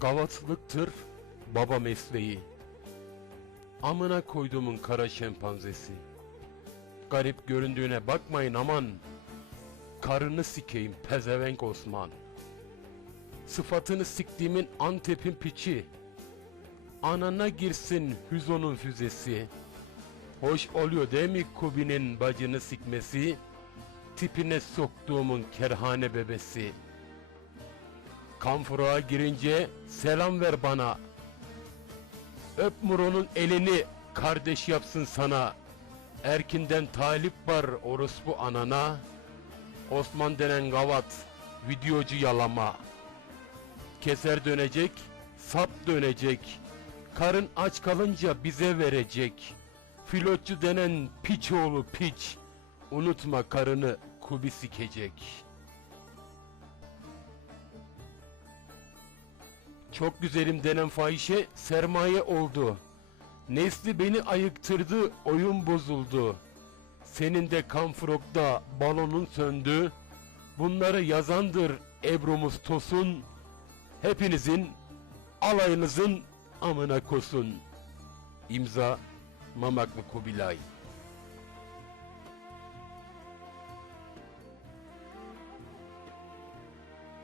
Gavatlıktır baba mesleği. Amına koyduğumun kara şempanzesi. Garip göründüğüne bakmayın aman. Karını sikeyim pezevenk Osman. Sıfatını siktiğimin Antep'in piçi. Anana girsin Hüzo'nun füzesi. Hoş oluyor değil mi Kubi'nin bacını sikmesi? Tipine soktuğumun kerhane bebesi. Kamfura girince selam ver bana. Öp Muro'nun elini kardeş yapsın sana. Erkinden talip var orospu anana. Osman denen gavat videocu yalama. Keser dönecek, sap dönecek. Karın aç kalınca bize verecek. Filotçu denen piç oğlu piç. Unutma karını kubi sikecek. Çok güzelim denen fahişe sermaye oldu. Nesli beni ayıktırdı, oyun bozuldu. Senin de Kamfrok'ta balonun söndü. Bunları yazandır Ebromuz Tosun. Hepinizin, alayınızın amına kosun. İmza Mamaklı Kubilay.